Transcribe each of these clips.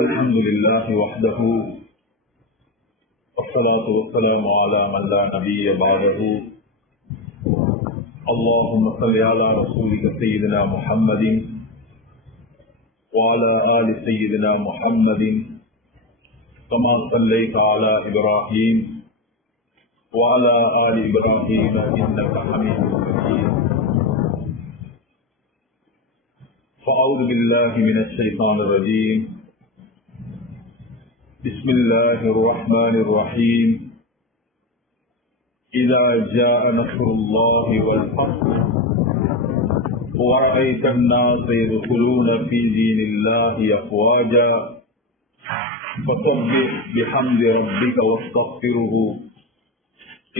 الحمد لله وحده والصلاة والسلام على من لا نبي بعده. اللهم صل على رسولك سيدنا محمد وعلى آل سيدنا محمد كما صليت على إبراهيم وعلى آل إبراهيم إنك حميد مجيد. فأعوذ بالله من الشيطان الرجيم. بسم الله الرحمن الرحيم. إذا جاء نصر الله والفتح ورأيت الناس يدخلون في دين الله أفواجا فسبح بحمد ربك واستغفره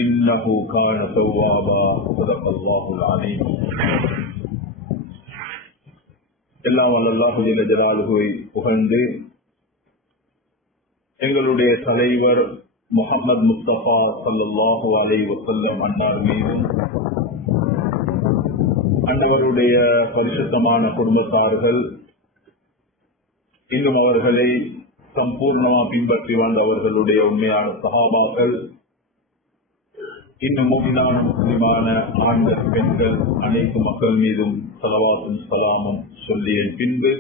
إنه كان توابا. صدق الله العليم. எல்லாம் அல்லாஹ் ஜல்ல ஜலாலுஹுவை புகழ்ந்து எங்களுடைய தலைவர் முஹம்மது முஸ்தபா ஸல்லல்லாஹு அலைஹி வஸல்லம் அன்னார் மீதும் அன்னவருடைய பரிசுத்தமான குடும்பத்தார்கள் இன்னும் அவர்களை சம்பூர்ணமாக பின்பற்றி வாழ்ந்தவர்களுடைய உண்மையான சஹாபாக்கள் இன்னும் முஃமினான முஸ்லிமான ஆண்கள் பெண்கள் அனைத்து மக்கள் மீதும் ஸலவாத்தும் ஸலாமும் சொல்லிய பின்பு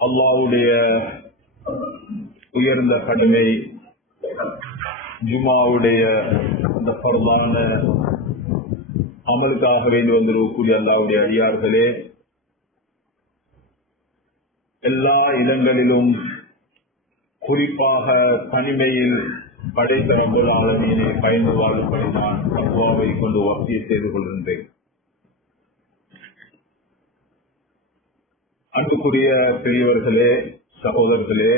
அல்லாஹ்வுடைய உயர்ந்த கடமை ஜுமாவுடைய இந்த ஃபர்தான அமலுக்காக வேண்டி வந்திருக்கக்கூடிய அல்லாஹ்வுடைய அடியார்களே, எல்லா இடங்களிலும் குறிப்பாக தனிமையில் படைத்த ரப்பல் ஆலமீனை பயந்து வாழும்படி நான் தக்வாவை கொண்டு வசிய செய்து கொள்கின்றேன். அன்புக்குரிய பெரியவர்களே, சகோதரர்களே,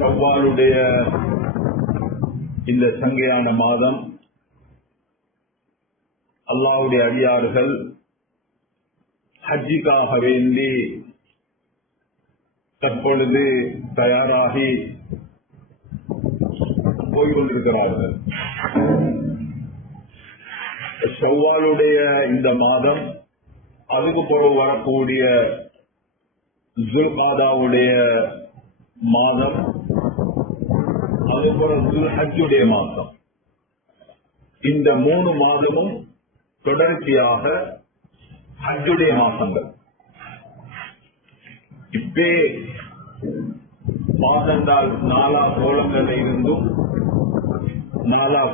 ஷவ்வாலுடைய இந்த சங்கையான மாதம் அல்லாஹ்வுடைய அடியார்கள் ஹஜ்ஜிக்காக வேண்டி தற்பொழுது தயாராகி போய்கொண்டிருக்கிறார்கள். ஷவ்வாலுடைய இந்த மாதம், அதுக்கு பிறகு வரக்கூடிய ஜுல்காதாவுடைய மாதம், அதுபோல ஜுல்ஹஜ்ஜுடைய மாதம், இந்த 3 மாதமும் தொடர்ச்சியாக ஹஜ்ஜுடைய மாசங்கள். இப்பே மாதந்தால் நாலா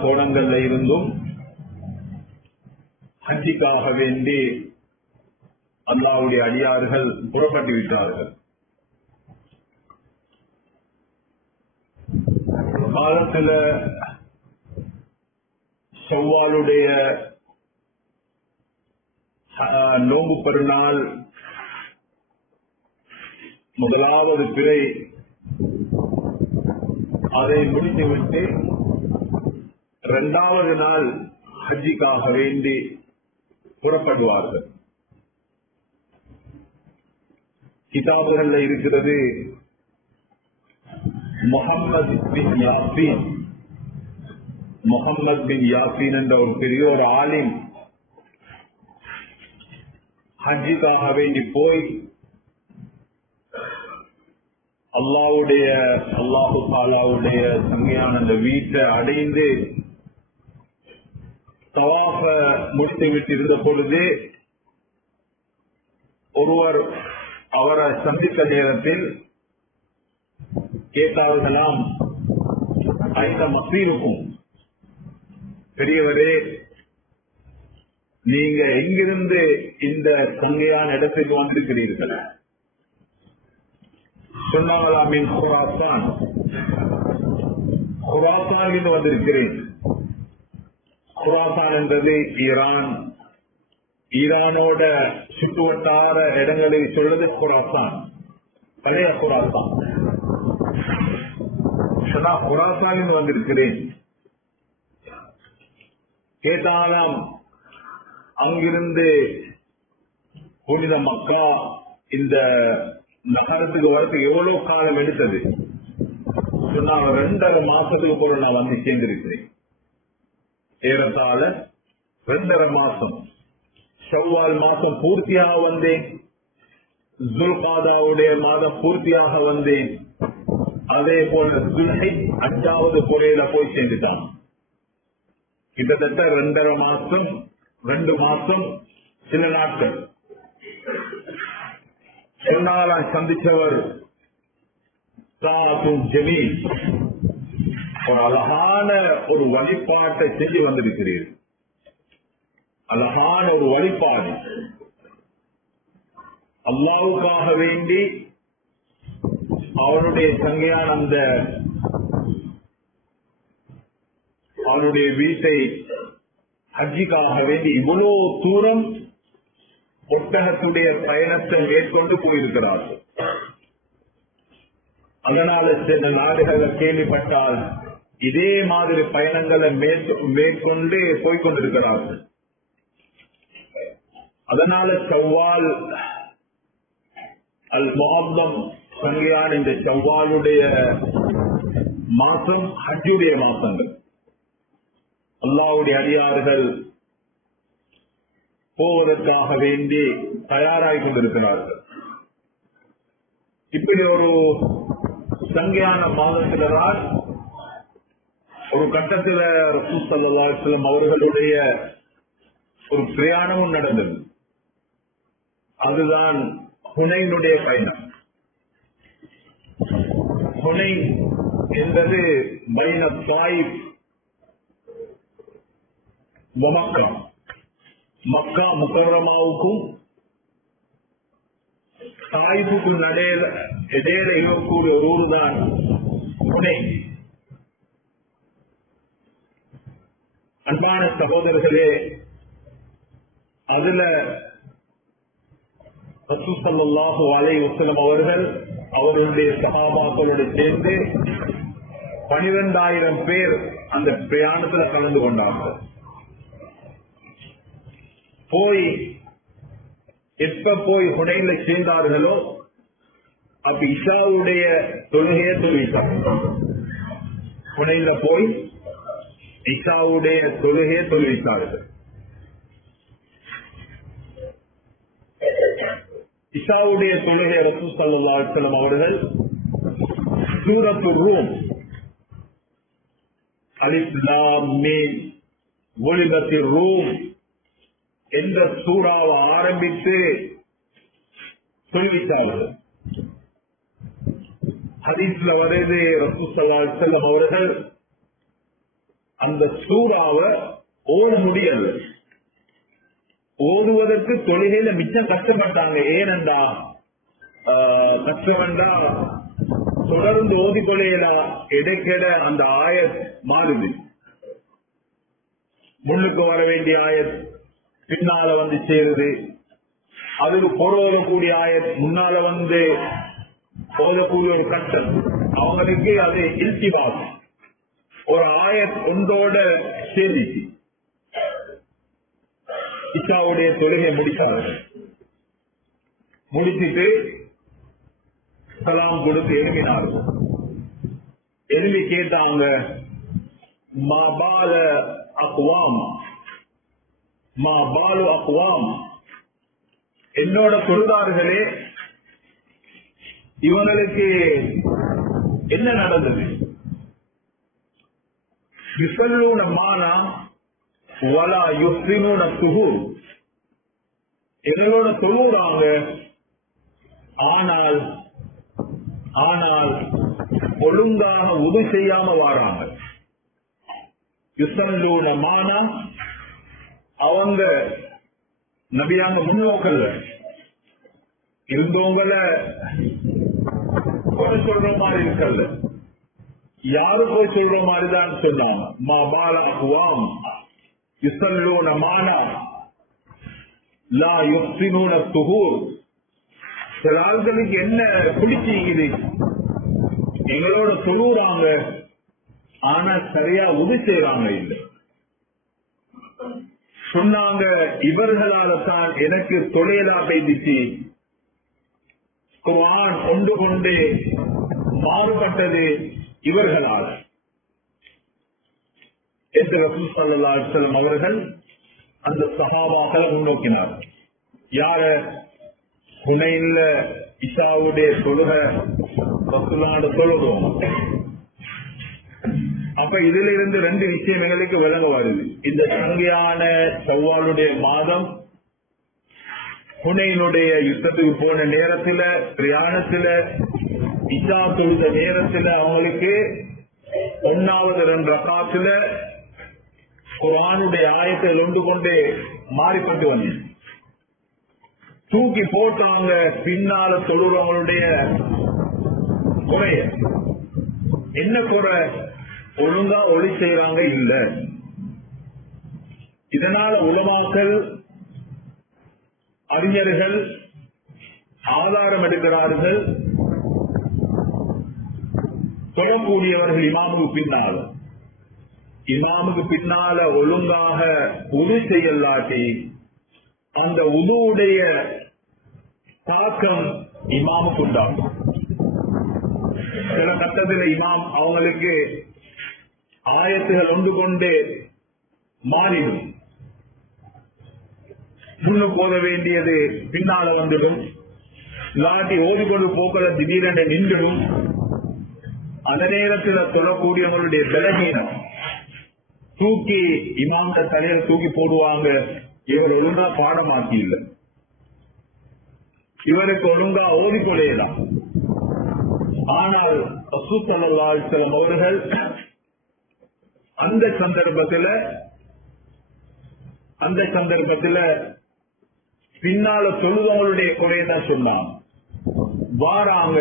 கோணங்கள்ல இருந்தும் ஹஜ்ஜிக்காக வேண்டி அல்லாஹ்வுடைய அடியார்கள் புறப்பட்டு விட்டார்கள். காலத்துல ஷவ்வாலுடைய நோன்பு பெருநாள் முதலாவது பிறை, அதை முடித்துவிட்டு 2வது நாள் ஹஜ்ஜிக்காக வேண்டி புறப்படுவார்கள். கிதாபுகள்ல இருக்கிறது, முஹம்மது பின் யாசீன் என்ற ஒரு பெரிய ஒரு ஆலிம் ஹஜ்ஜிக்காக வேண்டி போய் அல்லாஹு தாலாவுடைய சங்கையான அந்த வீட்டை அடைந்து தவாஃப முடித்து விட்டிருந்த பொழுது ஒருவர் அவரை சந்தித்த நேரத்தில் கேட்டார்களாம், ஐந்த மசீருக்கும், பெரியவரே, நீங்க எங்கிருந்து இந்த சங்கையான இடத்துக்கு வந்திருக்கிறீர்கள்? சொன்னாங்களாம், குராசான் வந்திருக்கிறேன். குராசான் என்பது ஈரானோட சுற்று வட்டார இடங்களை சொல்றது குராசான், பழைய குராசான். சொன்னா குராசான் வந்திருக்கிறேன். கேட்டாலாம், அங்கிருந்து புனித மக்கா இந்த நகரத்துக்கு வரத்துக்கு எவ்வளவு காலம் எடுத்தது? சொன்னா 2.5 மாசத்துக்கு போல நான் வந்து சேர்ந்திருக்கிறேன். ஏறத்தாழ 2.5 மாசம். ஷவ்வால் மாதம் பூர்த்தியாக வந்தேன், துல்காதாவுடைய மாதம் பூர்த்தியாக வந்தேன். அதே போல துல்ஹிஜ் 5வது புறையில போய் சேர்ந்துட்டான். கிட்டத்தட்ட 2.5 மாசம் 2 மாசம் சில நாட்கள் சொன்னாலாம் சந்திச்சவர் ஜமீல், ஒரு அழகான ஒரு வழிபாட்டை செஞ்சு வந்திருக்கிறீர்கள். அழகான ஒரு வழிபாடு, அல்லாஹ்வுக்காக வேண்டி அவனுடைய சங்கையான அந்த அவனுடைய வீட்டை ஹஜ்ஜிக்காக வேண்டி இவ்வளவு தூரம் ஒட்டகத்துடைய பயணத்தை மேற்கொண்டு போயிருக்கிறார்கள். அதனால சில நாடுகளை கேள்விப்பட்டால் இதே மாதிரி பயணங்களை மேற்கொண்டு போய்கொண்டிருக்கிறார்கள். அதனால ஷவ்வால் அல் முஅzzam சங்கையான இந்த ஷவ்வாலுடைய மாசம் ஹஜ்ஜுடைய மாசங்கள். அல்லாஹ்வுடைய அடியார்கள் போவதற்காக வேண்டி தயாராகி கொண்டிருக்கிறார்கள். இப்படி ஒரு சங்கையான மாதத்தில்தான் ஒரு கட்டத்தில் ரசூல் ஸல்லல்லாஹு அலைஹி வஸல்லம் அவர்களுடைய ஒரு பிரயாணமும் நடந்தது. அதுதான் ஹுனைனுடைய பயணம். ஹுனைன் என்பது பைன தாயிப் மக்கா, மக்கா முக்கர்ரமாவுக்கும் தாயிப்புக்கும் இடையில இருக்கக்கூடிய ஒரு ஊர் தான் ஹுனைன். அன்பான சகோதரர்களே, அதுல ரசூல் ஸல்லல்லாஹு அலைஹி வஸல்லம் அவர்கள் அவர்களுடைய சஹாபாக்களோடு சேர்ந்து 12,000 பேர் அந்த பிரயாணத்தில் கலந்து கொண்டார்கள். போய் ஹுனைன்ல சேர்ந்தார்களோ அப்ப இஷாவுடைய தொழுகையை தொழுவித்தார்கள். ஹுனைன்ல போய் இஷாவுடைய தொழுகையை தொழுவித்தார்கள். இஷாவுடைய தொழுகை ரசூல் ஸல்லல்லாஹு அலைஹி வஸல்லம் அவர்கள் சூரத்துர் ரூம் அலிஃப் லாம் மீம் குலிபத்திர் ரூம் என்ற சூறாவை ஆரம்பித்து சொல்லிவிட்டார்கள். ஹதீஸ்ல வருது ரசூல் ஸல்லல்லாஹு அலைஹி வஸல்லம் அவர்கள் அந்த சூறாவை ஓட முடியல, ஓடுவதற்கு தொழுகையில மிச்சம் கஷ்டப்பட்டாங்க. ஏனென்றா கஷ்டம்டா தொடர்ந்து ஓதி தொழுகையில இடைக்கிட அந்த ஆயத் மாறுது. முன்னுக்கு வர வேண்டிய ஆயத் பின்னால வந்து சேருது, அதுக்கு பொருளக்கூடிய ஆயத் முன்னால வந்து ஓதக்கூடிய ஒரு கஷ்டம். அவங்களுக்கு அது இல்திபாஸ், ஒரு ஆயத் ஒன்றோட சேர்ந்துச்சு. இஷாவுடைய தொழுகை முடித்தார்கள். முடிச்சிட்டு சலாம் கொடுத்து எழுப்பினார்கள். எழுப்பி கேட்டாங்க, மாபால அக்வாம், மாபாலு அக்வாம், என்னோட தொழுதார்களே இவங்களுக்கு என்ன நடந்தது? யுஸல்லூன மானா வலா யுஹ்ஸினூன ஸுஹூர், எங்களோட தொழுறாங்க, ஆனால் ஒழுங்காக உது செய்யாம வாராங்க. யுஸல்லூன மானா, அவங்க நபியாங்க முன்னோக்கல்ல இருந்தவங்கள சொல்ற மாதிரி இருக்கல்ல, யாரு போய் சொல்ற மாதிரிதான் சொன்னாங்க. மாபால அக்வாம் யுஸல்லூன மானா லா யுஹ்ஸினூன ஸுஹூர், சில ஆள்களுக்கு என்ன பிடிச்சிக்குது, எங்களோட சொல்லுறாங்க ஆனா சரியா உது செய்யறாங்க இல்லை. சொன்னாங்க, இவர்களால தான் எனக்கு தொழிலா பேசிச்சு, குர்ஆன் கொண்டு கொண்டு மாறுபட்டது இவர்களால் என்று ரசூல் ஸல்லல்லாஹு அலைஹி வஸல்லம் அவர்கள் அந்த சஹாபாக்களை முன்னோக்கினார். யார ஹுனைன்ல இஷாவுடைய தொழுக ரசூலுல்லாஹ்வோட தொழுகிறோம். அப்ப இதுல இருந்து ரெண்டு விஷயம் எங்களுக்கு விளங்க வருது. இந்த சங்கையான ஷவ்வாலுடைய மாதம் ஹுனைனுடைய யுத்தத்துக்கு போன நேரத்துல பிரயாணத்துல இஷா தொழுத நேரத்துல அவங்களுக்கு 1வது 2 ரக்காத்துல குர்ஆனுடைய ஆயத்தில் ஒன்று கொண்டே மாறிப்பட்டு வந்து தூக்கி போட்டாங்க. பின்னால தொழுறவங்களுடைய குறைய என்ன குறை? ஒழுங்கா ஒளி செய்யறாங்க இல்ல. இதனால உலமாக்கள் அறிஞர்கள் ஆதாரம் எடுக்கிறார்கள். தொழக்கூடியவர்கள் இமாமுக்கு பின்னால ஒழுங்காக உது செய்யலாட்டி அந்த உதுவுடைய தாக்கம் இமாமுக்கு உண்டாகும். சில கட்டத்தில் இமாம் அவங்களுக்கு ஆயத்துகள் ஒன்று கொண்டு மாறிடும். முன்னு போத வேண்டியது பின்னால வந்துடும். இல்லாட்டி ஓடிக்கொண்டு போக்குற திடீரென நின்றுடும். அந்த நேரத்தில் சொல்லக்கூடியவங்களுடைய பலகீனம் தூக்கி இமாம தலையில தூக்கி போடுவாங்க. இவர் ஒழுங்கா பாடமாக்கி இல்லை, இவருக்கு ஒழுங்கா ஓடிக்கொள்ளலாம். ஆனால் ரசூல் ஸல்லல்லாஹு அலைஹி வஸல்லம் அவர்கள் அந்த சந்தர்ப்பத்தில் பின்னால தொழுதவங்களுடைய குறையதான் சொன்னாங்க. வாராங்க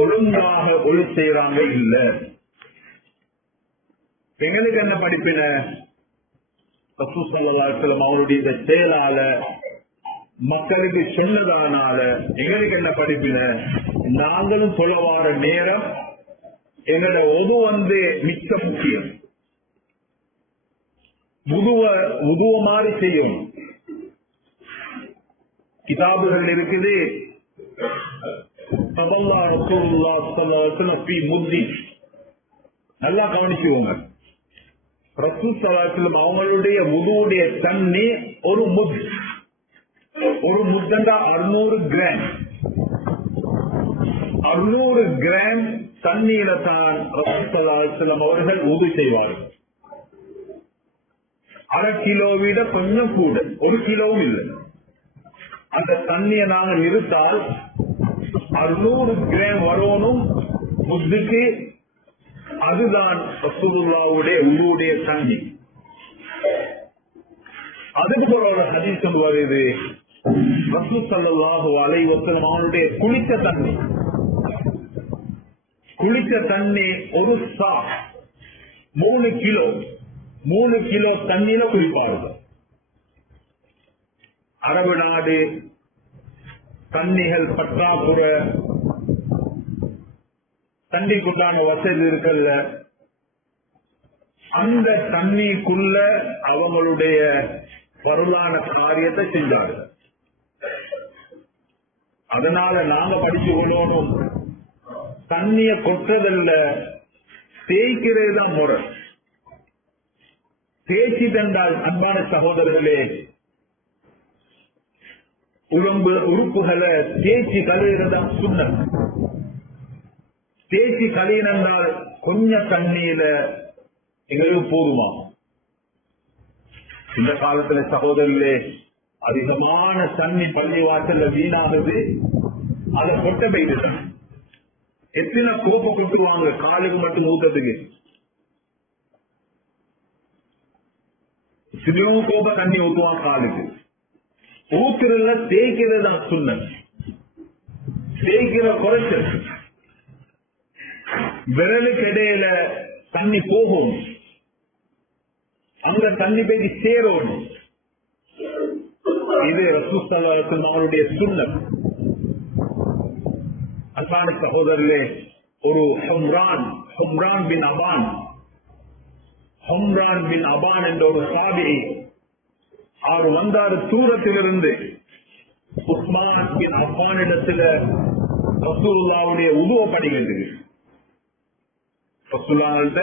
ஒழுங்காக ஒளி செய்யறாங்க இல்ல. எங்களுக்கு என்ன படிப்பின? ரசூல் ஸல்லல்லாஹு அலைஹி வஸல்லம் அவருடைய இந்த செயலால மக்களுக்கு சொன்னதானால எங்களுக்கு என்ன படிப்பின? நாங்களும் சொல்ல வார நேரம் எங்களோட ஒது மிக்க முக்கியம். உதுவ மாதிரி செய்யும். கிதாபுகள் இருக்குது. நல்லா கவனிச்சுக்கோங்க. ரசூல் ஸல்லல்லாஹு அலைஹி வஸல்லம் அவங்களுடைய உதுவுடைய தண்ணி ஒரு முத்தண்டா 600 கிராம். 600 கிராம் தண்ணீர தான் ரசூல் ஸல்லல்லாஹு அலைஹி வஸல்லம் அவர்கள் உது செய்வார்கள். அரை கிலோ விட கொஞ்சம் கூட, 1 கிலோவும் இல்லை. அந்த தண்ணியை நாங்க நிறுத்தால் 600 கிராம் வரணும் முத்துக்கு. அதுதான் ரசூலுல்லாஹ்வுடைய உதுவுடைய தண்ணி. அதுக்கு ஒரு ஹதீஸ் வருது. ரசூல் ஸல்லல்லாஹு அலைஹி வஸல்லம் அவருடைய குளிச்ச தண்ணி ஒரு சா 3 கிலோ தண்ணியில குளிப்பார்கள். அரபு நாடு தண்ணிகள் பற்றாக்குறை, தண்ணிக்குண்டான வசதி இருக்கல்ல. அந்த தண்ணிக்குள்ள அவங்களுடைய பொருளான காரியத்தை செஞ்சார்கள். அதனால நாங்க படிச்சு கொள்ளணும், தண்ணிய கொற்றதல்ல, தேய்க்கிறது தான் முறை. தேய்ச்சி தந்தால் அன்பான சகோதரர்களே, உறுப்புகளை தேய்ச்சி கழுவுறதான் சுண்ணத். தேய்ச்சி கழுவினால் கொஞ்சம் தண்ணியில எங்களுக்கு போதுமா? இந்த காலத்துல சகோதரர்களே அதிகமான தண்ணி பள்ளி வாசல்ல வீணாகுது. அதை கொட்ட போயிடுது. எத்தனை கோப்பை கொட்டுவாங்க காலுக்கு மட்டும் ஊத்தத்துக்கு? சிறிய கோப்பை தண்ணி ஊத்துவான் காலுக்கு. ஊத்துறதுல தேய்க்கிறது தான் சுண்ணத். தேய்க்கிற குறைச்சல். விரலுக்கு இடையில தண்ணி போகும், அங்க தண்ணி போய் சேரும். இது ரசூல் ஸல்லல்லாஹு அலைஹி வஸல்லம் அவருடைய சுன்னத். அன்பான சகோதரர்களே, ஒரு ஹும்ரான் பின் அபான் என்ற ஒரு சாபியை அவர் வந்தாரு தூரத்திலிருந்து. உஸ்மான் பின் அஃபான் இடத்துல ரசூலுல்லாஹ்வுடைய உதுவ படிக்கிறது. ரசூலுல்லாஹ்ட்ட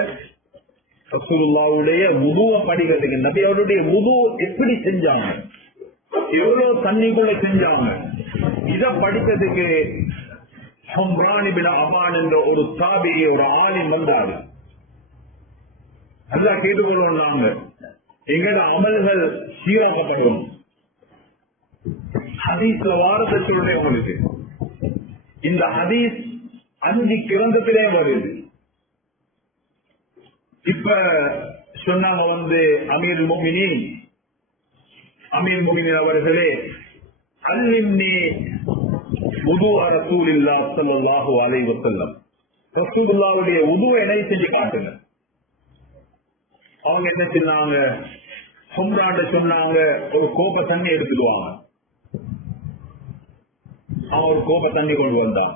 ரசூலுல்லாஹ்வுடைய வுதுவை படிக்கிறதுக்கு, நபி அவருடைய வுது எப்படி செஞ்சாங்க, எவ்வளவு தண்ணிக்குள்ள செஞ்சாங்க, இத படிக்கிறதுக்கு ஹம்ரான் இப்னு அமான் என்ற ஒரு தாபி, ஒரு ஆலிம் வந்தாரு. அல்லாஹ் கேட்டுக்கொள்வோம், நாங்க எங்களோட அமல்கள் சீராக்கப்படும். ஹதீஸ்ல வாரத்தை சொல்றேன் உங்களுக்கு. இந்த ஹதீஸ் 5 கிரந்தத்திலே வருது. இப்ப சொன்னாங்க அமீர் முஃமினீன் அவர்களே, அல்லிம்னி வுதுஅ ரசூலில்லாஹ் ஸல்லல்லாஹு அலைஹி வஸல்லம், ரசூலுல்லாஹ்வுடைய வுதுவை எனக்கு செஞ்சு காட்டுங்க. அவங்க என்ன சொன்னாங்க, ஹும்ராண்ட சொன்னாங்க, ஒரு கோப்ப தண்ணி எடுத்துடுவாங்க. அவன் ஒரு கோப்ப தண்ணி கொண்டு வந்தான்,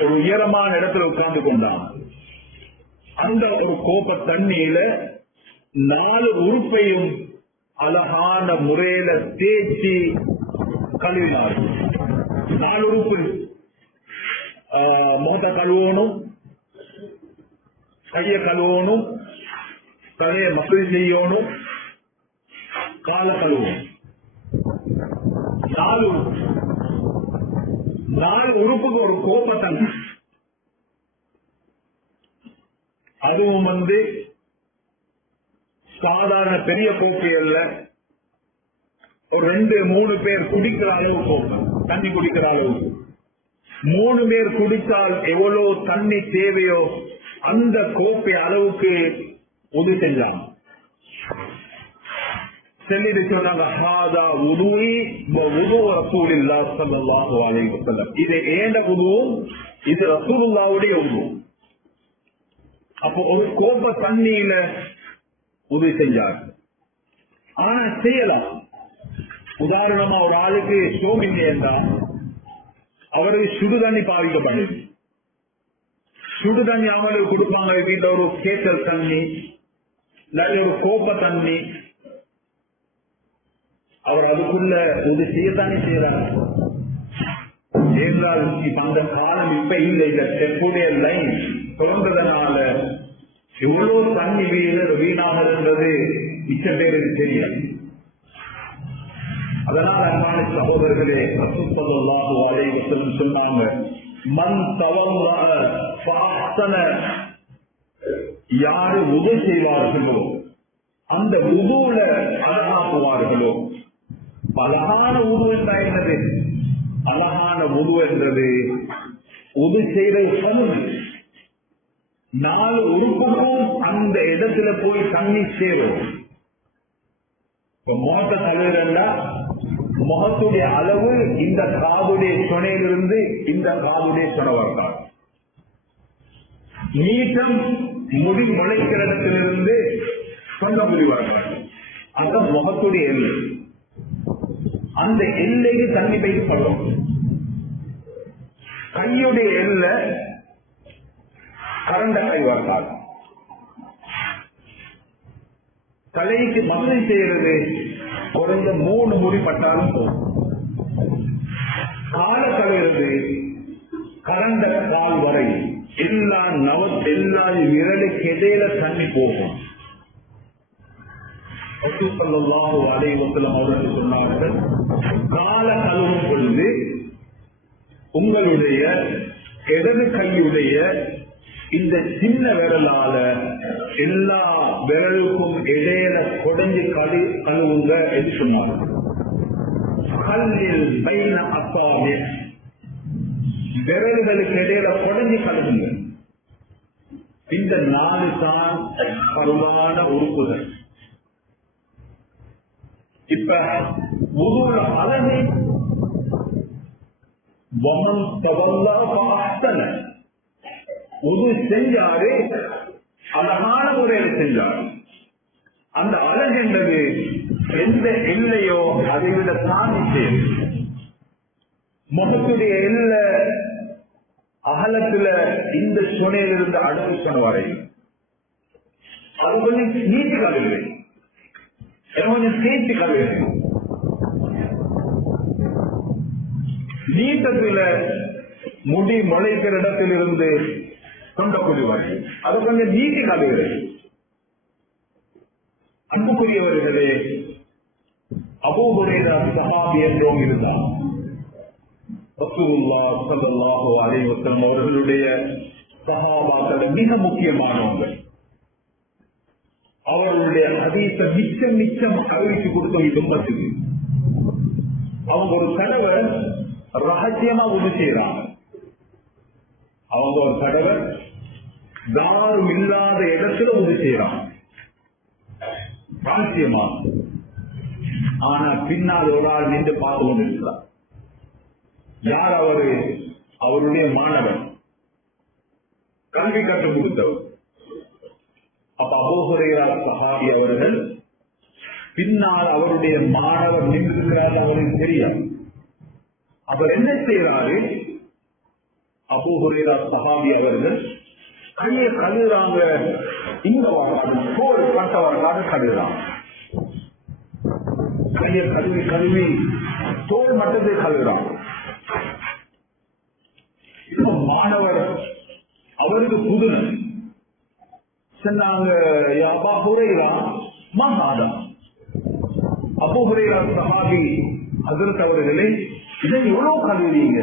ஒரு உயரமான இடத்துல உட்கார்ந்து கொண்டான். அந்த ஒரு கோப்ப தண்ணியில 4 உறுப்பையும் அழகான முறையில தேய்ச்சி கழுவினார். 4 உறுப்பு, முகத்தை கழுவணும், கைய கழுவணும், தலைய மசூதி செய்யணும், கால கழுவணும். 4 உறுப்புக்கு ஒரு கோப்ப தண்ணி. அதுவும் சாதாரண பெரிய கோப்பை அல்ல, ஒரு 2-3 பேர் குடிக்கிற அளவு கோப்பை தண்ணி குடிக்கிற அளவு. 3 பேர் குடித்தால் எவ்வளவு தண்ணி தேவையோ அந்த கோப்பை அளவுக்கு உது செஞ்சாங்க. சொல்லிட்டு சொன்னாங்க, ஹாதா வுதுஇ வ வுதுஉ ரசூலில்லாஹ் ஸல்லல்லாஹு அலைஹி வஸல்லம், இது ஏண்ட வுதுவும் இது ரசூலுல்லாஹ்வுடைய வுது. அப்போ ஒரு கோப்ப தண்ணியில உதவி செஞ்சார். ஆனா செய்யலாம். உதாரணமா ஒரு ஆளுக்கு சோமில்லை என்றால் அவருக்கு சுடுதண்ணி பாதிக்கப்படுது. சுடுதண்ணி அவங்களுக்கு கொடுப்பாங்க, வீட்டில் ஒரு கேட்டல் தண்ணி இல்லாட்டி ஒரு கோப்ப தண்ணி, அவர் அதுக்குள்ள உதவி செய்யத்தானே செய்யறாங்க. ஏனென்றால் இப்ப அந்த காலம் இப்ப இல்லை, இந்த டெப்புடைய லைன் தொடர்ந்ததனால எவ்வளவு தண்ணி வீணாகிறது மிச்ச பேருக்கு தெரியும். அதனால் அன்பான சகோதரர்களே, ரசூல் ஸல்லல்லாஹு அலைஹி வஸல்லம் சொன்னாங்க, மன் தவல்லஅ ஃபஅஹ்ஸன, யாரு வுது செய்வார்களோ அந்த வுதுல அழகாக்குவார்களோ. அழகான வுது என்றால் என்னது? அழகான வுது என்றது வுது செய்வது சமம். 4 உறுப்புக்கும் அந்த இடத்துல போய் தண்ணி சேரும். முகத்தை தழுவுறா, முகத்துடைய அளவு இந்த காதுடைய சுனையிலிருந்து இந்த காதுடைய சுனை வரலாம். நீட்டம் முடி முளைக்கிற இடத்திலிருந்து சொந்த முடி வரலாம். அந்த முகத்துடைய எல்லை, அந்த எல்லைக்கு தண்ணி வைக்கப்படும். கையுடைய எல்லை கரண்ட கை வரலாம். தலைக்கு மசூதி செய்யறது குறைந்த 3 முடி பட்டாலும் போதும். கால கழுவுறது கரண்ட கால் வரை எல்லா விரலுக்கு இடையில தண்ணி போகும். ரசூல் ஸல்லல்லாஹு அலைஹி வஸல்லம் அவர்கள் சொன்னார்கள், கால கழுவும் பொழுது உங்களுடைய இடது கையுடைய இந்த சின்ன விரலால எல்லா விரலுக்கும் இடையில கொடைஞ்சு கழுவுங்க என்று சொன்னார்கள். விரல்களுக்கு இடையில கொடைஞ்சு கழுவுங்க. இந்த 4 தான் பருவான உறுப்புகள். இப்ப வுதுல அழகு வமன் தவல்லா ஃபஅஹ்ஸன, உது செஞ்சாரு, அழகான முறையில் செஞ்சாரு. அந்த அழகு என்பது எந்த எல்லையோ அதை விட தாண்டி செய்யும். முகத்துடைய எல்ல அகலத்துல இந்த சுனையிலிருந்து அடுத்த சுனை வரை அது கொஞ்சம் நீட்டி கழுவு, கொஞ்சம் தேய்ச்சி கழுவு. நீட்டத்துல முடி முளைக்கிற இடத்திலிருந்து தொண்டக்குழி வரை அதை கொஞ்சம் நீட்டி கழுவுறது. அன்புக்குரியவர்களே, அபூ ஹுரைரா சஹாபி என்றும் இருந்தார். ரசூலுல்லாஹ் ஸல்லல்லாஹு அலைஹி வஸல்லம் அவர்களுடைய சஹாபாக்கள் மிக முக்கியமானவங்க. அவர்களுடைய ஹதீஸ மிச்சம் அறிவிச்சு கொடுத்த குடும்பத்துக்கு அவங்க ஒரு தடவை ரகசியமா உதவி செய்யறாங்க. அவங்க ஒரு தடவை யாரும் இல்லாத இடத்துல உதவி செய்யறாங்க ரகசியமா. ஆனா பின்னால் ஒரு ஆள் நின்று பார்த்து கொண்டிருக்கிறார். யார் அவரு? அவருடைய மாணவன், கல்வி கற்றுக் கொடுத்தவர். அப்ப அபூ ஹுரைரா சஹாபி அவர்கள் பின்னால் அவருடைய மாணவர் நின்றிருக்கிறார், அவருக்கு தெரியாது. அவர் என்ன செய்யறாரு? அபூ ஹுரைரா சஹாபி அவர்கள் கையை கழுவுறாங்க. இந்த தோல் பட்டவர்களாக கழுவுறாங்க. கையை கழுவி தோல் மட்டத்தை கழுவுறாங்க. மாணவர் அவருக்கு புதுமை சொன்னாங்க, அபூ ஹுரைரா மஹாதா. அபூ ஹுரைரா சஹாபி ஹஜ்ரத் அவர்களே, இதை எவ்வளவு கழுவுறீங்க?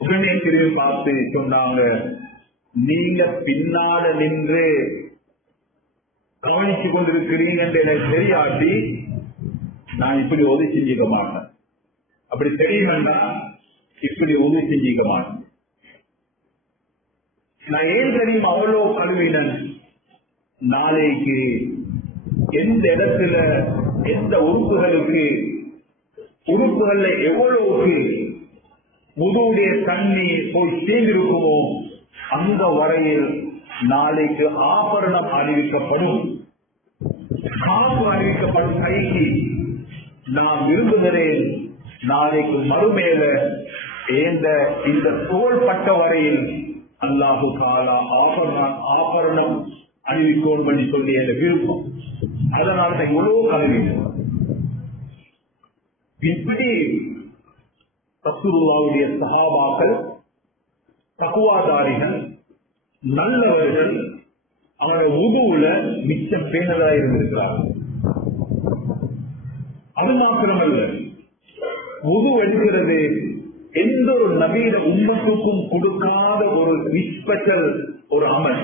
உடனே திரும்பி பார்த்து சொன்னாங்க, நீங்க பின்னால நின்று கவனிச்சு கொண்டிருக்கிறீங்க என்று எனக்கு தெரியாட்டி நான் இப்படி உதவி செஞ்சுக்க மாட்டேன். அப்படி தெரியுமென்னா இப்படி உதவி செஞ்சுக்க மாட்டேன். நான் ஏன் தெரியும் அவ்வளோ கழுவினன்? நாளைக்கு எந்த இடத்துல எந்த உறுப்புகள்ல எவ்வளவுக்கு முதுவுடைய தண்ணி போய் சேர்ந்திருக்குமோ அந்த வரையில் நாளைக்கு ஆபரணம் அறிவிக்கப்படும், காப்பு அறிவிக்கப்படும். கைக்கு நான் விரும்புகிறேன் நாளைக்கு மறுமேல இந்த தோள்பட்ட வரையில் அல்லாஹு தாலா ஆபரணம் அறிவிக்கோம் பண்ணி சொல்லி என்ற விருப்பம். அதனால தான் எவ்வளவு கல்வி. இப்படி ரசூலுல்லாஹ்வுடைய சஹாபாக்கள் தக்வாதாரிகள், நல்லவர்கள், அவருடைய உதுவுல மிச்சம் பேணதா இருந்திருக்கிறார்கள். அது மாத்திரமல்ல, உது எடுக்கிறது எந்த ஒரு நவீன உம்மத்துக்கும் கொடுக்காத ஒரு ஸ்பெஷல் ஒரு அமல்.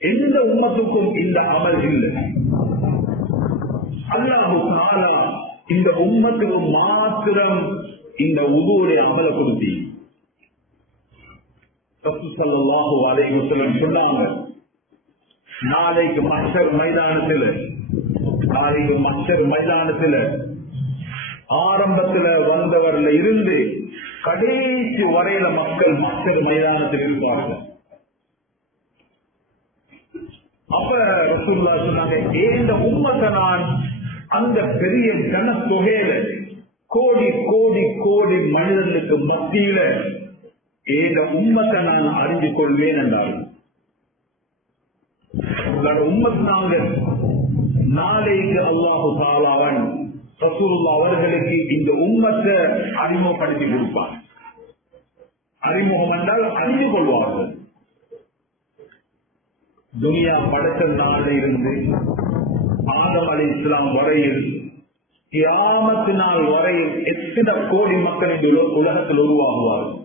எந்த உம்மத்துக்கும் இந்த அமல் இல்லை. அல்லாஹு தஆலா இந்த உம்மத்துக்கு மாத்திரம் இந்த உதுவுடைய அமலை கொடுத்தி. ரசூல் ஸல்லல்லாஹு அலைஹி வஸல்லம் சொன்னாங்க, நாளைக்கு மஹ்ஷர் மைதானத்தில் ஆரம்பத்தில் வந்தவர்ல இருந்து கடைசி வரையில மக்கள் மஹ்ஷர் மைதானத்தில் இருப்பார்கள். அப்ப ரசூலுல்லாஹ் சொன்னாங்க, இந்த உம்மத்தை நான் அந்த பெரிய ஜனத்தொகையில கோடி கோடி கோடி மனிதர்களுக்கு மத்தியில இந்த உம்மத்தை நான் அறிந்து கொள்வேன் என்றார்கள். உம்மத் நாங்கள் நாளைக்கு அல்லாஹு தஆலாவன் ரசூலுல்லாஹ் அவர்களுக்கு இந்த உம்மத்தை அறிமுகப்படுத்தி கொடுப்பார். அறிமுகம் என்றால் அறிந்து கொள்வார்கள். துனியா படைத்த நாளில் இருந்து ஆதம் அலைஹிஸ்ஸலாம் வரையில் கியாமத் நாள் வரையில் எத்தனை கோடி மக்கள் இந்த உலகத்தில் உருவாகுவார்கள்.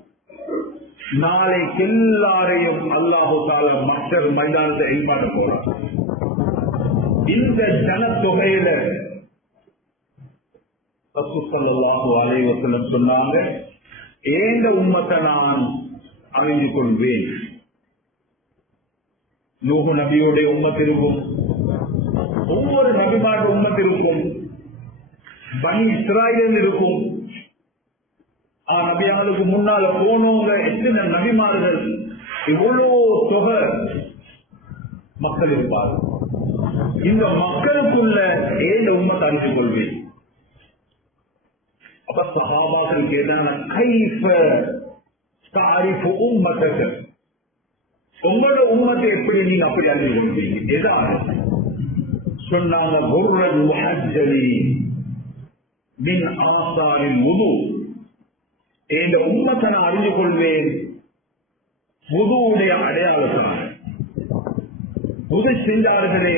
நாளைக்கு எல்லாரையும் அல்லாஹு தஆலா மஹ்ஷர் மைதானத்தை எழுப்பாட்ட போறார். இந்த ஜனத்தொகையில ரசூல் ஸல்லல்லாஹு அலைஹி வஸல்லம் சொன்னாங்க, ஏந்த உம்மத்தை நான் அறிந்து கொள்வேன். நூஹ் நபியுடைய உம்மத் இருக்கும், ஒவ்வொரு நபிமாരുടെ உம்மத் இருக்கும், பனி இஸ்ராயேல் இருக்கும். நபியாளுக்கு முன்னால போனவங்க எத்தனை நபிமார்கள், இவ்வளவு தொகை மக்கள் இருப்பார்கள். இந்த மக்களுக்குள்ள ஏந்த உம்மத்தை அறிந்து கொள்வேன். அப்ப சஹாபாக்கள் கேட்டாங்க, கைஃப தஅரிஃபு உம்மத்தக, உங்களோட உம்மத்தை எப்படி நீங்க அப்படி அறிந்து கொள்வீங்க? ஏதாவது சொன்னாங்க, குர்ரன் முஹஜ்ஜலி மின் ஆசாரில் வுது, இந்த உம்மத்தை நான் அறிந்து கொள்வேன் வுதுவுடைய அடையாளத்தால். உதவி செஞ்சார்களே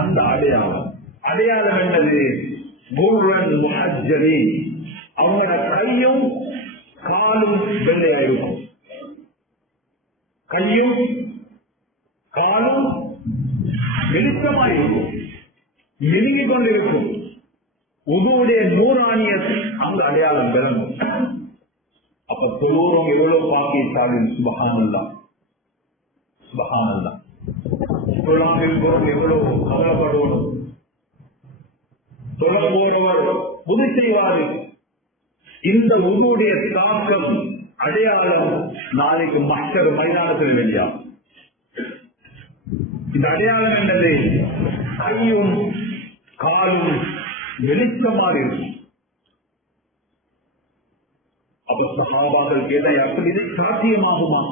அந்த அடையாளம். அடையாளம் என்னது? குர்ரன் முஹஜ்ஜலி, அவங்களோட கையும் காலும் வெள்ளையாயிருக்கும். கையும் காலும் வெளிச்சமாயிருக்கும், மெழுகிக் கொண்டிருக்கும். உதுவுடைய நூறானிய அந்த அடையாளம் விளங்கும். அப்ப தொழுவோம் எவ்வளவு பாக்கியசாலின். சுபஹானல்லாஹ் சுபஹானல்லாஹ். தொழாமல் பொருள் எவ்வளவு கவலைப்படுவோம். தொழ போறவர் உதவி செய்வாரு. இந்த உதுவுடைய தாக்கம் அடையாளம் நாளைக்கு மக்கள் மைதானத்தில் வெளியா. இந்த அடையாளம் என்னது? கையும் காலும் வெளிச்சமாக இருக்கும். அப்ப சஹாபாக்கள் கேட்டா அப்படி இது சாத்தியமாகுமா?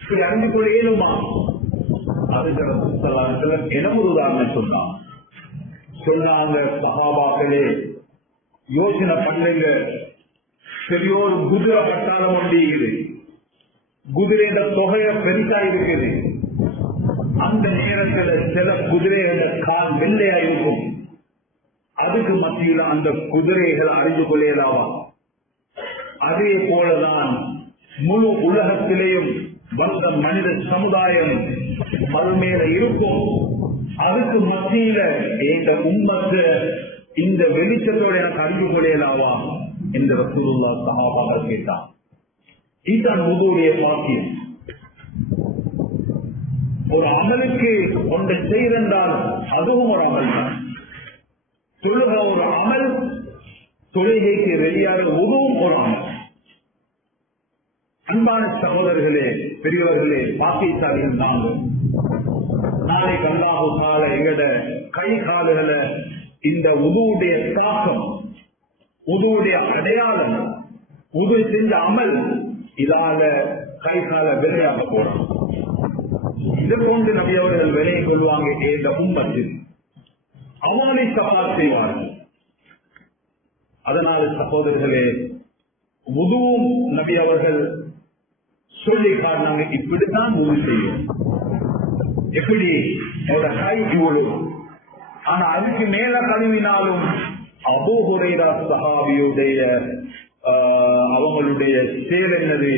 இப்படி அறிந்து கொள்ள இயலுமா? அதுக்கு என ஒரு உதாரணம் சொன்னாங்க. சஹாபாக்களே யோசனை பண்ணுங்க. பெரியோர் குதிரை பட்டாளம் ஒன்றியுது. குதிரையோட தொகையை பெருசா இருக்குது. அந்த நேரத்தில் சில குதிரைகள கால் வெள்ளையா இருக்கும். அதுக்கு மத்தியில் அந்த குதிரைகள் அறிந்து கொள்ளலாமா? அதே போலதான் முழு உலகத்திலேயும் வந்த மனித சமுதாயம் மறுமேல இருக்கும். அதுக்கு மத்தியில இந்த உம்மத்து இந்த வெளிச்சத்தோட எனக்கு அறிந்து கொள்ளலாவா என்று ரசூலுல்லாஹ் ஸஹாபாக்கள் கேட்டார். இதுதான் உதுவுடைய பாக்கியம். ஒரு அமலுக்கு ஒன்றை செய்தால் அதுவும் ஒரு அமல் தான். தொழுக ஒரு அமல், தொழுகைக்கு வெளியாக உதவும் ஒரு அமல். அன்பான சகோதரர்களே, பெரியவர்களே, பாக்கியசாலிகள் நாங்கள். நாளைக்கு அல்லாஹு தஆலா எங்கட கை கால்களை இந்த உதுவுடைய தாக்கம், உதுவுடைய அடையாளம், உது செஞ்ச அமல் இதால கை கால வெள்ளையாக போறோம். இதை கொண்டு நபி அவர்கள் விலையை கொள்வாங்க. இந்த உம்மத்தில் அவனை சவால் செய்வார்கள். அதனால சகோதரர்களே, உதுவும் நபி அவர்கள் சொல்லி காரணங்க இப்படித்தான் உதவி செய்யும். எப்படி கை இவ்வளவு, ஆனா அதுக்கு மேல கழுவினாலும் அபூ ஹுரைரா சஹாபியுடைய அவங்களுடைய சேர் என்னது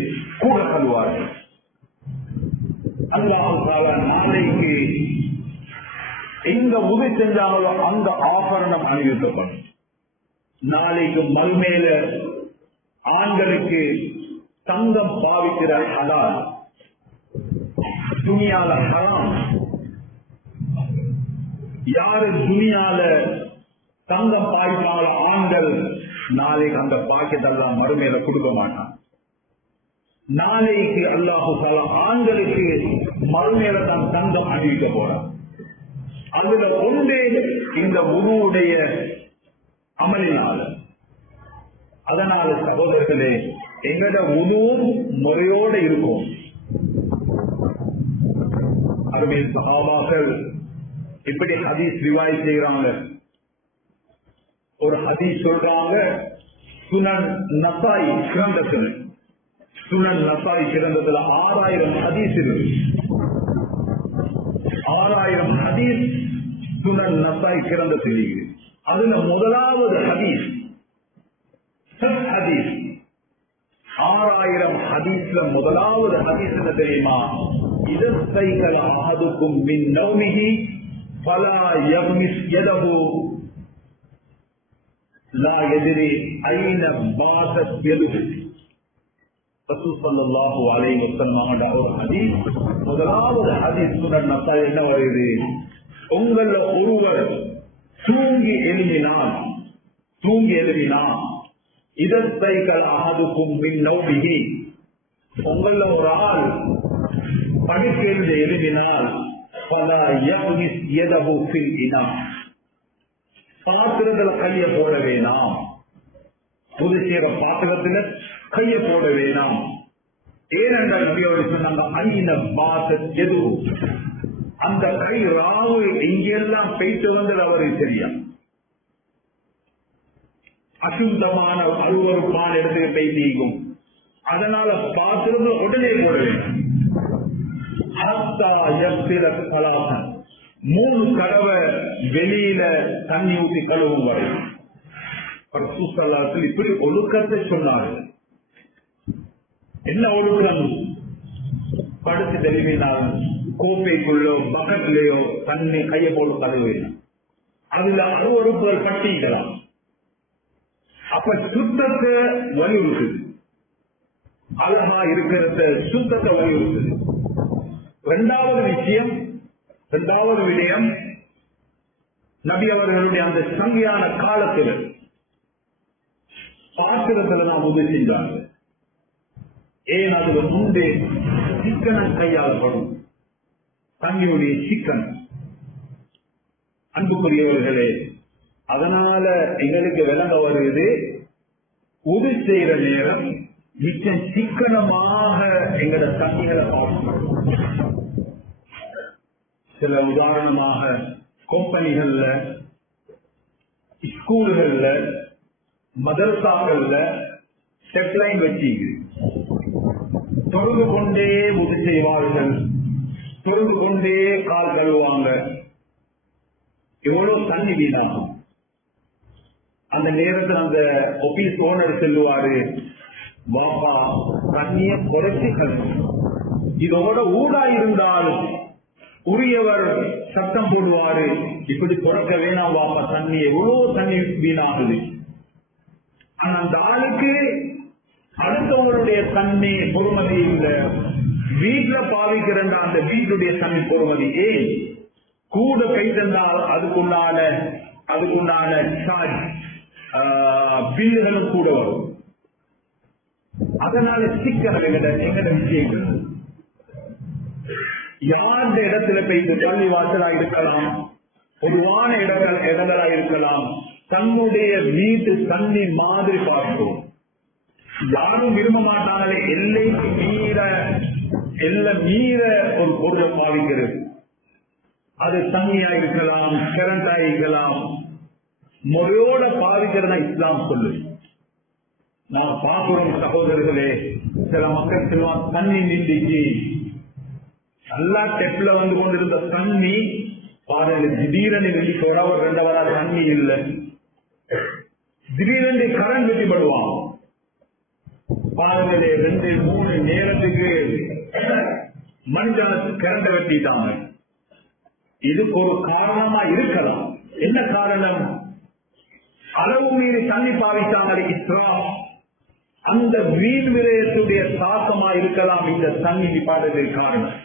கூட கழுவார்கள். அல்லாஹ் தஆலா நாளைக்கு எங்க உதவி செஞ்சாங்களோ அந்த ஆபரணம் அணிவிக்கப்படும். நாளைக்கு மறுமேல ஆண்களுக்கு தங்கம் பாவிக்கிற ஹலால், துனியால ஹராம். யாரு துனியால தங்கம் பாய்ப்பாங்களோ ஆண்கள் நாளைக்கு அந்த பாக்கெட்டெல்லாம் மறுமேல கொடுக்க மாட்டான். நாளைக்கு அல்லாஹு தஆலா ஆண்களுக்கு மறுமேல தான் தங்கம் அணிவிக்க போறான். அதுல ஒன்றே இந்த உருவுடைய அமலினால. அதனால சகோதரர்களே, எங்கட உருவும் முறையோடு இருக்கும். அருமை சஹாபாக்கள் இப்படி ஹதீஸ் ரிவாய் செய்யறாங்க. ஒரு ஹதீஸ் சொல்றாங்க, சுனன் நசாய் கிரந்தத்தில், சுனன் நசாய் கிரந்தத்தில் 6000 ஹதீஸ் இருக்கு. 6000 ஹதீஸ் சுனன் நசாய் கிரந்தத்தில் இருக்கு. அதுல முதலாவது ஹதீஸ் ஹதீஸ் 6000 ஹதீஸ்ல முதலாவது ஹதீஸ் என்ன தெரியுமா? இதஸ்தைகல அஹதுக்கும் மின் நௌமிஹி ஃபலா யக்மிஸ் யதஹு லா யத்ரி ஐன பாதத் யதுஹு. ரசூல் ஸல்லல்லாஹு அலைஹி வஸல்லம் ஒரு ஹதீஸ், முதலாவது ஹதீஸ் சுனன் நசாய் என்ன வருது? உங்கள ஒருவர் தூங்கி எழுதினான் இதற்கைகள் அகதுக்கும் மின் நௌமிஹி, உங்கள ஒரு ஆள் படுக்கையில் எழுதினால் ஃபலா யக்மிஸ் யதஹு ஃபில் இனா, பாத்திரத்துல கைய போட வேணாம். புது சேர பாத்திரத்துல கைய போட வேணாம். ஏனென்றால் நபி அவர்கள் சொன்னாங்க, ஐன பாதத் யதுஹு, அந்த கை ராவு எங்கெல்லாம் போயிட்டு வந்தது அவருக்கு தெரியும். அசுத்தமான அருவருப்பான இடத்துக்கு போய் நீங்கும். அதனால பாத்திரம் உடனே போட வேண்டும். ஹத்தா யக்ஸில ஸலாஸன் 3 தடவை வெளியில தண்ணி ஊற்றி கழுவும் வரை. ரசூல் ஸல்லல்லாஹு அலைஹி வஸல்லம் இப்படி ஒழுக்கத்தை சொன்னார்கள். என்ன ஒழுக்கம்? படுத்து தெளிவினால் கோப்பைக்குள்ளோ பக்கத்திலேயோ தண்ணி கையை போட்டு கழுவேன். அதுல அருவறுப்புகள் பட்டிக்கலாம். அப்ப சுத்தத்தை வலியுறுத்துது, அழகா இருக்கிறத சுத்தத்தை வலியுறுத்துது. இரண்டாவது விடயம் நபி அவர்களுடைய அந்த சங்கியான காலத்தில் பாத்திரத்தில் நாம் உதவி செஞ்சார்கள். ஏன் அதுல முன்பே சிக்கனம் கையாளப்படும், தண்ணியுடைய சிக்கனம். அன்புக்குரியவர்களே, அதனால எங்களுக்கு விளங்க வருது, உதவி செய்யற நேரம் மிச்சம் சிக்கனமாக எங்களோட தண்ணிகளை பார்க்கணும். சில உதாரணமாக கம்பெனிகள்ல, ஸ்கூல்கள்ல, மதரசாக்கள்ல ஸ்டெப்லைன் வச்சு தொழுது கொண்டே உதவி செய்வார்கள், தொழுது கொண்டே கால் கழுவாங்க. எவ்வளவு தண்ணி வீணாகும். அந்த நேரத்தில் அந்த ஆபீஸ் ஓனர் சொல்லுவாரு, வாப்பா தண்ணிய குறைச்சி கழுவு, இதோட ஊடா இருந்தாலும் உரியவர் சத்தம் போடுவாரு, இப்படி குறைக்க வேணாம் வாப்பா, தண்ணி எவ்வளவு தண்ணி வீணாகுது. ஆனா அந்த ஆளுக்கு அடுத்தவங்களுடைய தண்ணி பொறுமதி இல்லை, வீட்டுல பாவிக்கிற அந்த வீட்டுடைய தண்ணி பொறுமதி. ஏன் கூட கை தந்தால் அதுக்குண்டான சார்ஜ் பில்லுகளும் கூட வரும். அதனால சிக்கல் எங்கட விஷயங்கள் யார் இடத்துல போயிட்டு பள்ளி வாசலா இருக்கலாம், பொதுவான இடங்களா இருக்கலாம், தன்னுடைய வீட்டு தண்ணி மாதிரி பார்க்கிறோம். யாரும் விரும்ப மாட்டாங்களே எல்லைக்கு மீற ஒரு பொருளை பாவிக்கிறது. அது தண்ணியா இருக்கலாம், கரண்டா இருக்கலாம், முறையோட பாவிக்கிறதா இஸ்லாம் சொல்லு. நான் பார்க்கிறோம் சகோதரர்களே, சில மக்கள் சொல்லுவாங்க, தண்ணி நின்றுச்சு, நல்லா டெப்ல வந்து கொண்டிருந்த தண்ணி பாருங்க திடீரென்று வெளிக்கு ஒரு 2 வாரம் தண்ணி இல்லை, திடீரென்று கரண்ட் வெட்டிப்படுவான். பாருங்களே 2-3 நேரத்துக்கு மனுஷனுக்கு கரண்ட் வெட்டிட்டாங்க. இதுக்கு ஒரு காரணமா இருக்கலாம். என்ன காரணம்? அளவு மீறி தண்ணி பாவித்தாங்க இஸ்லாம். அந்த வீண் விரயத்துடைய தாக்கமா இருக்கலாம் இந்த தண்ணி நிப்பாட்டத்திற்கு காரணம்.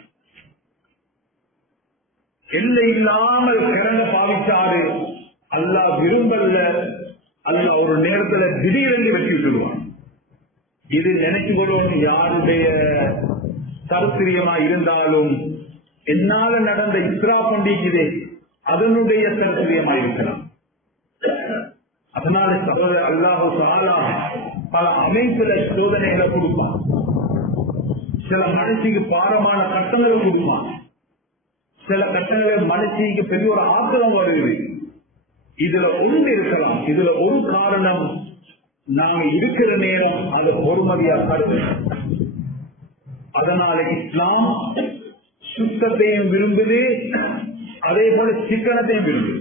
எல்லை இல்லாமல் கரண்ட பாவிச்சாரு, அல்லாஹ் விரும்பல, அல்லாஹ் ஒரு நேரத்துல திடீரென்று வெட்டி விட்டுடுவான். இது நினைச்சு கொள்வோம், யாருடைய சரித்திரியமா இருந்தாலும் என்னால நடந்த இஸ்ரா பண்டிகை அதனுடைய சரித்திரியமா இருக்கலாம். அதனால சகோதரர் அல்லாஹு தஆலா பல அமைப்புல சோதனைகளை கொடுப்பான், சில மனுஷிக்கு பாரமான கட்டங்களை கொடுப்பான், சில கட்டங்களை மனுஷிக்கு பெரிய ஒரு ஆத்திரம் வருது. இதுல ஒன்று இருக்கலாம், இதுல ஒரு காரணம் நாங்க இருக்கிற நேரம் அது பொறுமதியா கருது. அதனால இஸ்லாம் சுத்தத்தையும் விரும்புது, அதே போல சிக்கனத்தையும் விரும்புது.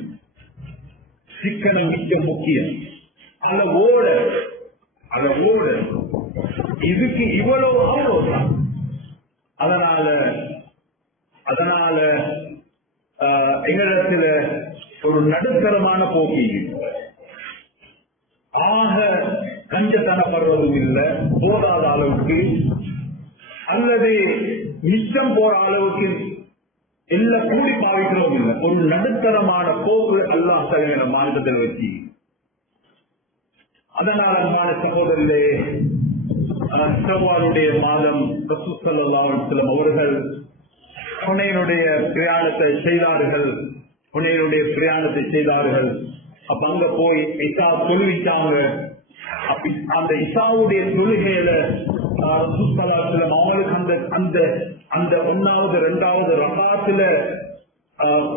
சிக்கனம் மிக முக்கியம். அளவோட இதுக்கு இவ்வளவு அவ்வளவுதான். அதனால எங்களிடத்துல ஒரு நடுத்தரமான போக்கி, ஆக கஞ்சத்தனப்படுறதும் இல்லை, போதாத அளவுக்கு அல்லது மிச்சம் போற அளவுக்கு எல்லாம் கூடி பாவிக்கிறதும் இல்லை. ஒரு நடுத்தரமான போக்கு அல்லாஹ் தஆலா மார்க்கத்தில் வச்சு. அதனால் அன்பான சகோதரர்களே, ஷவ்வாலுடைய மாதம் ரசூல் ஸல்லல்லாஹு அலைஹி வஸல்லம் அவர்கள் ஹுனைனுடைய பிரயாணத்தை செய்தார்கள். அப்ப அங்க போய் இசா தொழுவிச்சாங்க. அந்த இசாவுடைய தொழுகையில ரசூல் ஸல்லல்லாஹு அலைஹி வஸல்லம் அவங்களுக்கு அந்த 1வது 2வது ரகாத்துல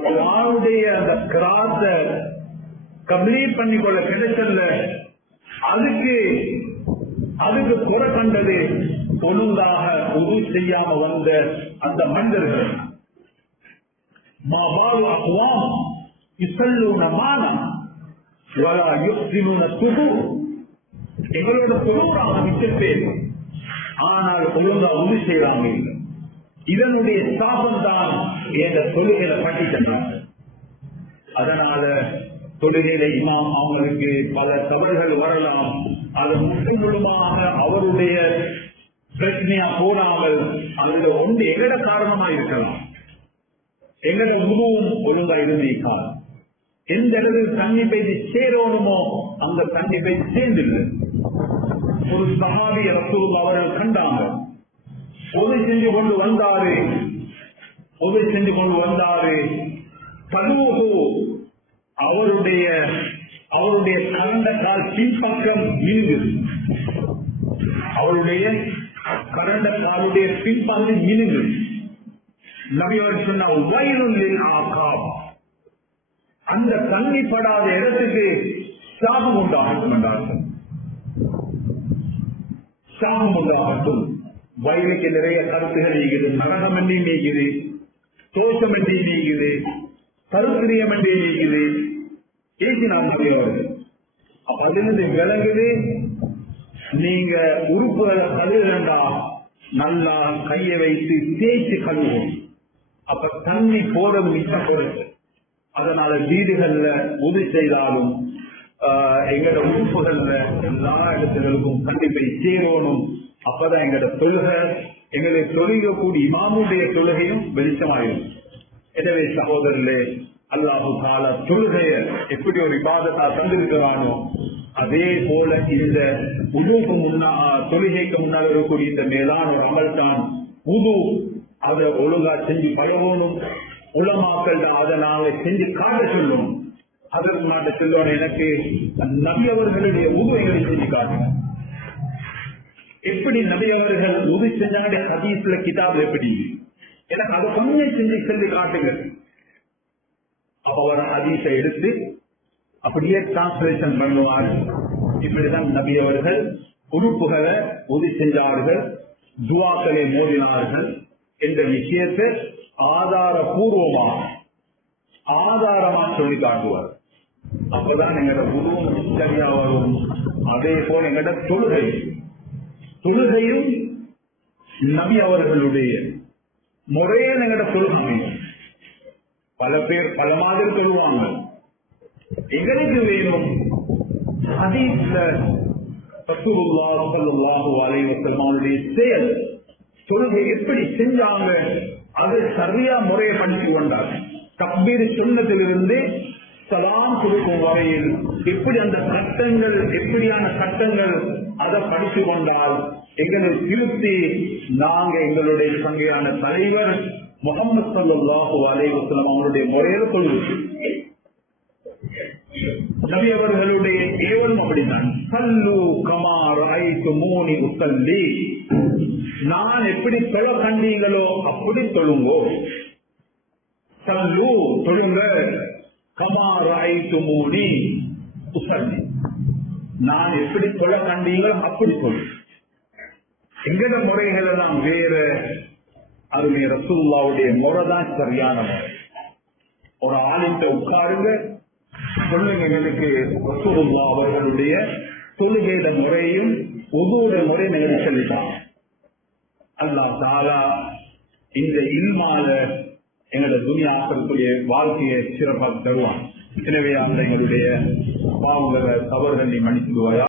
குர்ஆனுடைய அந்த கிராத்தை கம்ப்ளீட் பண்ணிக்கொள்ள கிடைச்சல. அதுக்கு குறை கண்டது ஒழுங்காக உதவி செய்யாம வந்த அந்த மனிதர்கள். மாபாலு அக்வாம் யுஸல்லூன மானா வலா யுஹ்ஸினூன துபூர். எங்களோட தொழுகிறாங்க மிச்சம் பேர், ஆனால் ஒழுங்கா உதவி செய்யறாங்க இல்லை. இதனுடைய சாபம் தான் என்ற தொழுகையில பட்டிட்டாங்க. அதனால தொழுகையில இமாம் அவங்களுக்கு பல தவறுகள் வரலாம். அது முழுமாக அவருடைய பிரச்சனையா போடாமல் அதுல ஒன்று எங்கட காரணமா இருக்கலாம். எங்கட உருவம் ஒழுங்கா இருந்திருக்காது. எந்த இடத்தில் தண்ணி பெய்து சேரணுமோ அந்த தண்ணி பெய்து சேர்ந்தில்லை. ஒரு சஹாபி ரசூலுல்லாஹ் அவர்கள் கண்டாங்க, உதவி செஞ்சு கொண்டு வந்தாரு. பலூஹு அவருடைய கரண்ட கால் பின்பக்கம் மினுங்குது. அவருடைய கரண்ட காலுடைய பின்பகுதி மினுங்குது. நபி அவர்கள் சொன்னார், வயலுல் லில் ஆகாப், அந்த தண்ணி படாத இடத்துக்கு சாபம் உண்டாகட்டும் என்றார்கள். சாபம் உண்டாகட்டும். வயலுக்கு நிறைய கருத்துகள் நீக்குது, நரகம் என்றே நீக்குது, தோஷம் என்றே நீக்குது, கருத்திரியம் என்றே நீக்குது. பேசினார் நபி அவர்கள். அதிலிருந்து விளங்குது, நீங்க உறுப்புகளை கழுவுறா நல்லா கையை வைத்து தேய்ச்சி கழுவும். அப்ப தண்ணி போறது மிச்சப்படுது. அதனால வீடுகள்ல உதவி செய்தாலும் எங்களோட உறுப்புகள்ல எல்லா இடத்துகளுக்கும் கண்டிப்பை சேரணும். அப்பதான் எங்களோட தொழுகை, எங்களை தொழுகக்கூடிய இமாமுடைய தொழுகையும் வெளிச்சமாயிடும். எனவே சகோதரர்களே, அல்லாஹு தஆலா தொழுகைய எப்படி ஒரு இபாதத்தா தந்திருக்கிறானோ அதே போல இந்த உதுவுக்கு தொழுகைக்கு முன்னால் இருக்கக்கூடிய இந்த மேலான ஒரு அமல் தான் உது. அதை ஒழுங்கா செஞ்சு பழகணும். உலமாக்கள் அதை நாங்க செஞ்சு காட்ட சொல்லணும். அதற்கு நாட்ட சொல்லணும், எனக்கு நபி அவர்களுடைய உதவிகளை செஞ்சு காட்டுங்க. எப்படி நபி அவர்கள் உதவி செஞ்சாங்க ஹதீஸ்ல கிதாப்ல எப்படி, எனக்கு அதை கொஞ்சம் செஞ்சு காட்டுங்க. அவர் ஹதீஸை எடுத்து அப்படியே டிரான்ஸ்லேஷன் பண்ணுவார். இப்படிதான் நபி அவர்கள் உறுப்புகளை உதவி செஞ்சார்கள், துவாக்களை மோதினார்கள் என்ற விஷயத்தை ஆதாரமா சொல்லி காட்டுவார். அப்பதான் எங்களோட உருவம் சரியா வரும். அதே போல எங்களோட தொழுகையும் நபி அவர்களுடைய முறையில் எங்களோட தொழுகை. பல பேர் பல மாதிரி சொல்லுவாங்க. எங்களுக்கு வேணும் ஹதீஸ்ல ரசூலுல்லாஹி ஸல்லல்லாஹு அலைஹி வஸல்லம் செயல் தொழுகை எப்படி செஞ்சாங்க, அது சரியா முறையை படித்து கொண்டார். தக்பீர் சொன்னதிலிருந்து சலாம் கொடுக்கும் வரையில் எப்படி அந்த சட்டங்கள், எப்படியான சட்டங்கள் அதை படித்து கொண்டால் எங்களை திருப்தி நாங்க எங்களுடைய சங்கையான தலைவர் முஹம்மது ஸல்லல்லாஹு அலைஹி வஸல்லம் அவருடைய முறையில் சொல்லுவோம். நபி அவர்களுடைய ஏவலும் அப்படித்தான். சல்லு கமா ரஅய்துமூனி உஸல்லி, நான் எப்படி தொழ கண்டீங்களோ அப்படி தொழுங்கோ. சல்லு தொழுங்க, கமா ரஅய்துமூனி உஸல்லி, நான் எப்படி தொழ கண்டீங்களோ அப்படி தொழு. எங்கட முறைகள் எல்லாம் வேற, அதுமே ரசூலுல்லாஹ்வுடைய முறை தான் சரியான முறை. ஒரு ஆலிம்ட்ட உட்காருங்க, சொல்லுங்க எங்களுக்கு ரசூலுல்லாஹ் அவர்களுடைய தொழுகையில முறையும் உதுவுடைய முறையும் எங்களுக்கு சொல்லிட்டாங்க. அல்லாஹ் தஆலா இந்த இல்மால எங்களோட துனியா ஆக்கக்கூடிய வாழ்க்கையை சிறப்பாக தருவான். எனவே அந்த எங்களுடைய பாவங்களை தவறுகளை மன்னித்துடுவாயா.